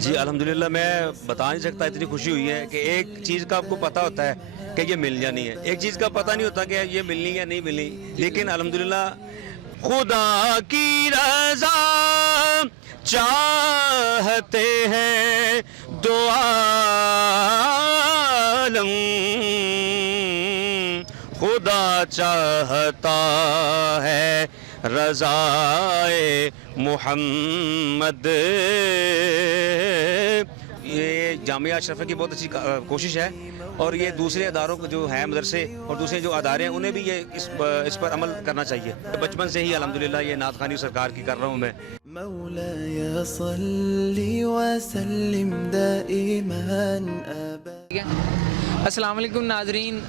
جی الحمدللہ میں بتا نہیں سکتا، اتنی خوشی ہوئی ہے کہ ایک چیز کا آپ کو پتہ ہوتا ہے کہ یہ مل جانی ہے، ایک چیز کا پتہ نہیں ہوتا کہ یہ ملنی یا نہیں ملنی، لیکن الحمدللہ خدا کی رضا چاہتے ہیں دو عالم، خدا چاہتا ہے رضائے محمد۔ یہ جامعہ اشرفیہ کی بہت اچھی کوشش ہے، اور یہ دوسرے اداروں کو جو ہیں مدرسے اور دوسرے جو ادارے ہیں انہیں بھی یہ اس پر عمل کرنا چاہیے۔ بچپن سے ہی الحمدللہ یہ نعت خوانی سرکار کی کر رہا ہوں میں۔ مولاي صل وسلم دائما ابدا۔ السلام علیکم ناظرین،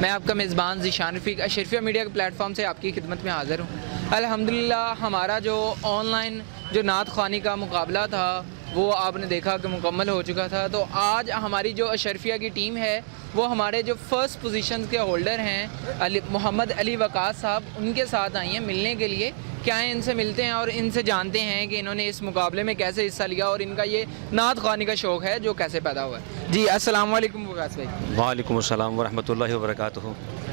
میں آپ کا میزبان ذیشان رفیق اشرفیہ میڈیا کے پلیٹ فارم سے آپ کی خدمت میں حاضر ہوں۔ الحمدللہ ہمارا جو آن لائن جو نعت خوانی کا مقابلہ تھا وہ آپ نے دیکھا کہ مکمل ہو چکا تھا۔ تو آج ہماری جو اشرفیہ کی ٹیم ہے وہ ہمارے جو فرسٹ پوزیشن کے ہولڈر ہیں محمد علی وقاص صاحب، ان کے ساتھ آئی ہیں ملنے کے لیے۔ کیا ہیں، ان سے ملتے ہیں اور ان سے جانتے ہیں کہ انہوں نے اس مقابلے میں کیسے حصہ لیا اور ان کا یہ نعت خوانی کا شوق ہے جو کیسے پیدا ہوا ہے۔ جی السلام علیکم وقاص بھائی۔ وعلیکم السلام ورحمۃ اللہ وبرکاتہ۔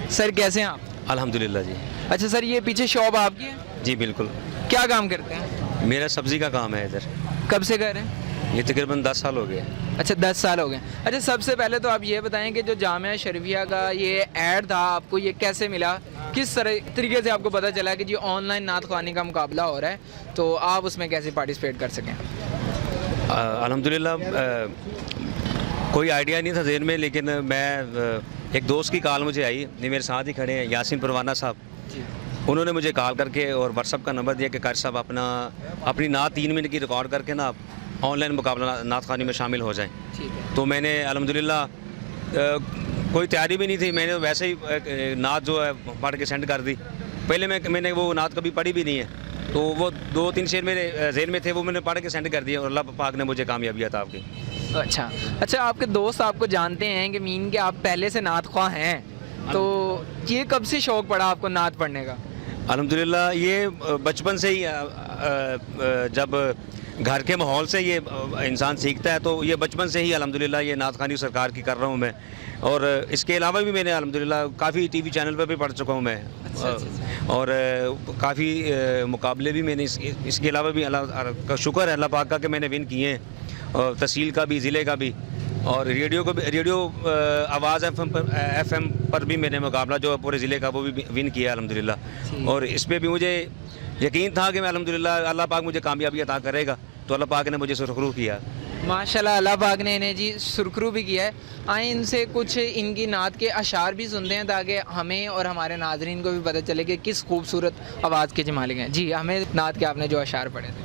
سر کیسے ہیں آپ؟ الحمدللہ جی۔ اچھا سر، یہ پیچھے شاپ آپ کی ہے؟ جی بالکل، کیا کام کرتے ہیں؟ میرا سبزی کا کام ہے ادھر۔ کب سے کر رہے ہیں؟ یہ تقریباً 10 سال ہو گئے۔ اچھا 10 سال ہو گئے۔ اچھا سب سے پہلے تو آپ یہ بتائیں کہ جو جامعہ شرفیہ کا یہ ایڈ تھا آپ کو یہ کیسے ملا، کس طریقے سے آپ کو پتہ چلا کہ جی آن لائن نعت خوانی کا مقابلہ ہو رہا ہے تو آپ اس میں کیسے پارٹیسپیٹ کر سکیں؟ الحمدللہ کوئی آئیڈیا نہیں تھا ذہن میں، لیکن میں ایک دوست کی کال مجھے آئی، یہ میرے ساتھ ہی کھڑے ہیں یاسین پروانہ صاحب، انہوں نے مجھے کال کر کے اور واٹس ایپ کا نمبر دیا کہ قاری صاحب اپنی نعت 3 منٹ کی ریکارڈ کر کے نا آپ آن لائن مقابلہ نعت خوانی میں شامل ہو جائیں۔ تو میں نے الحمدللہ کوئی تیاری بھی نہیں تھی، میں نے ویسے ہی نعت جو ہے پڑھ کے سینڈ کر دی۔ پہلے میں نے وہ نعت کبھی پڑھی بھی نہیں ہے، تو وہ 2-3 شعر میرے ذہن میں تھے، وہ میں نے پڑھ کے سینڈ کر دیا اور اللہ پاک نے مجھے کامیابی عطا کی۔ اچھا آپ کے دوست آپ کو جانتے ہیں کہ مین کہ آپ پہلے سے نعت خواہ ہیں، تو یہ کب سے شوق پڑا آپ کو نعت پڑھنے کا؟ الحمدللہ یہ بچپن سے ہی، جب گھر کے ماحول سے یہ انسان سیکھتا ہے، تو یہ بچپن سے ہی الحمدللہ یہ نعت خوانی سرکار کی کر رہا ہوں میں، اور اس کے علاوہ بھی میں نے الحمدللہ کافی ٹی وی چینل پہ بھی پڑھ چکا ہوں میں، اور کافی مقابلے بھی میں نے اس کے علاوہ بھی اللہ کا شکر ہے اللہ پاک کا کہ میں نے ون کیے ہیں، اور تحصیل کا بھی، ضلع کا بھی، اور ریڈیو آواز ایف ایم پر بھی میں نے مقابلہ جو پورے ضلع کا وہ بھی ون کیا الحمدللہ، اور اس پہ بھی مجھے یقین تھا کہ میں الحمدللہ اللہ پاک مجھے کامیابی عطا کرے گا، تو اللہ پاک نے مجھے سرخرو کیا۔ ماشاءاللہ اللہ پاک نے انہیں جی سرخرو بھی کیا ہے۔ آئیں ان سے کچھ ان کی نعت کے اشعار بھی سنتے ہیں تاکہ ہمیں اور ہمارے ناظرین کو بھی پتہ چلے کہ کس خوبصورت آواز کے مالک ہیں۔ جی ہمیں نعت کے آپ نے جو اشعار پڑھے تھے۔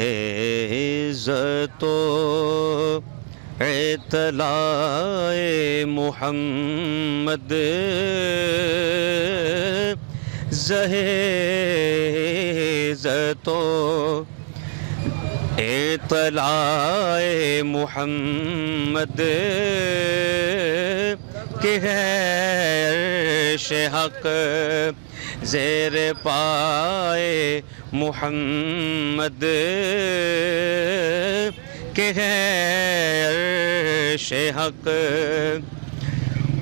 عزت و اطلاع محمد، عزت و اطلاع محمد کہ ہے عرش حق زیر پائے محمد، کہ ہے عرش حق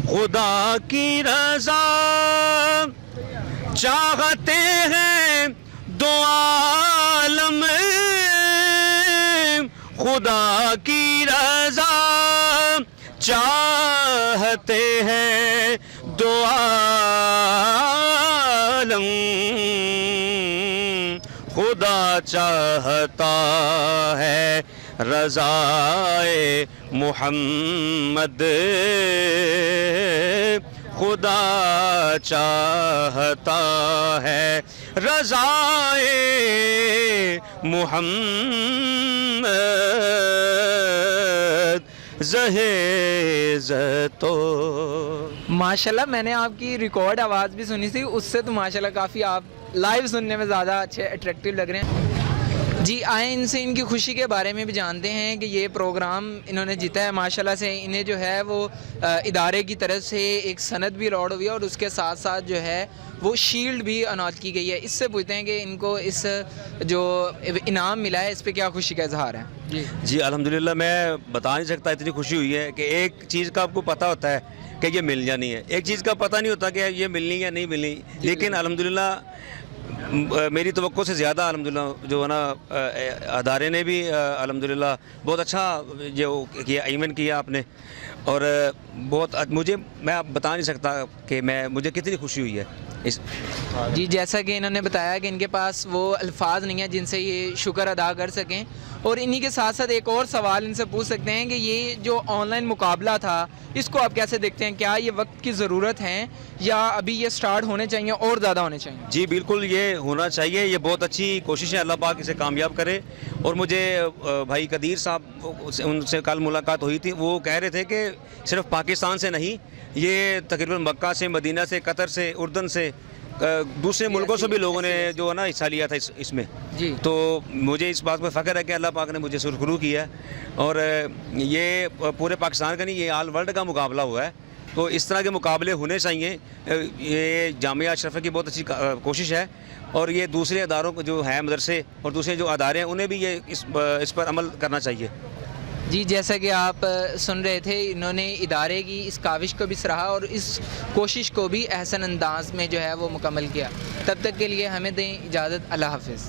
خدا کی رضا چاہتے ہیں دو عالم، خدا کی رضا چاہتے ہیں دو عالم، خدا چاہتا ہے رضائے محمد، خدا چاہتا ہے رضائے محمد، عزت و۔ ماشاءاللہ میں نے آپ کی ریکارڈ آواز بھی سنی تھی، اس سے تو ماشاءاللہ کافی آپ لائیو سننے میں زیادہ اچھے اٹریکٹیو لگ رہے ہیں۔ جی آئیں ان سے ان کی خوشی کے بارے میں بھی جانتے ہیں کہ یہ پروگرام انہوں نے جیتا ہے ماشاءاللہ سے. انہیں جو ہے وہ ادارے کی طرف سے ایک سند بھی الاٹ ہوئی ہے اور اس کے ساتھ ساتھ جو ہے وہ شیلڈ بھی انعقاد کی گئی ہے. اس سے پوچھتے ہیں کہ ان کو اس جو انعام ملا ہے اس پہ کیا خوشی کا اظہار ہے. جی الحمدللہ میں بتا نہیں سکتا, اتنی خوشی ہوئی ہے کہ ایک چیز کا آپ کو پتہ ہوتا ہے کہ یہ مل جانی ہے, ایک چیز کا پتہ نہیں ہوتا کہ یہ ملنی یا نہیں ملنی, لیکن الحمدللہ میری توقع سے زیادہ الحمدللہ جو ہے نا ادارے نے بھی الحمدللہ بہت اچھا جو کیا, ایون کیا آپ نے, اور بہت میں آپ بتا نہیں سکتا کہ مجھے کتنی خوشی ہوئی ہے اس. جی جیسا کہ انہوں نے بتایا کہ ان کے پاس وہ الفاظ نہیں ہیں جن سے یہ شکر ادا کر سکیں, اور انہی کے ساتھ ساتھ ایک اور سوال ان سے پوچھ سکتے ہیں کہ یہ جو آن لائن مقابلہ تھا اس کو آپ کیسے دیکھتے ہیں, کیا یہ وقت کی ضرورت ہے یا ابھی یہ سٹارٹ ہونے چاہیے اور زیادہ ہونے چاہیے؟ جی بالکل یہ ہونا چاہیے, یہ بہت اچھی کوشش ہے, اللہ پاک اسے کامیاب کرے. اور مجھے بھائی قدیر صاحب ان سے کل ملاقات ہوئی تھی, وہ کہہ رہے تھے کہ صرف پاکستان سے نہیں, یہ تقریباً مکہ سے, مدینہ سے, قطر سے, اردن سے, دوسرے ملکوں سے بھی لوگوں نے جو ہے نا حصہ لیا تھا اس میں. تو مجھے اس بات پہ فخر ہے کہ اللہ پاک نے مجھے سرخرو کیا ہے, اور یہ پورے پاکستان کا نہیں, یہ آل ورلڈ کا مقابلہ ہوا ہے. تو اس طرح کے مقابلے ہونے چاہیے, یہ جامعہ اشرفیہ کی بہت اچھی کوشش ہے, اور یہ دوسرے اداروں کو جو ہیں مدرسے اور دوسرے جو ادارے ہیں انہیں بھی یہ اس پر عمل کرنا چاہیے. جی جیسا کہ آپ سن رہے تھے, انہوں نے ادارے کی اس کاوش کو بھی سراہا اور اس کوشش کو بھی احسن انداز میں جو ہے وہ مکمل کیا. تب تک کے لیے ہمیں دیں اجازت, اللہ حافظ.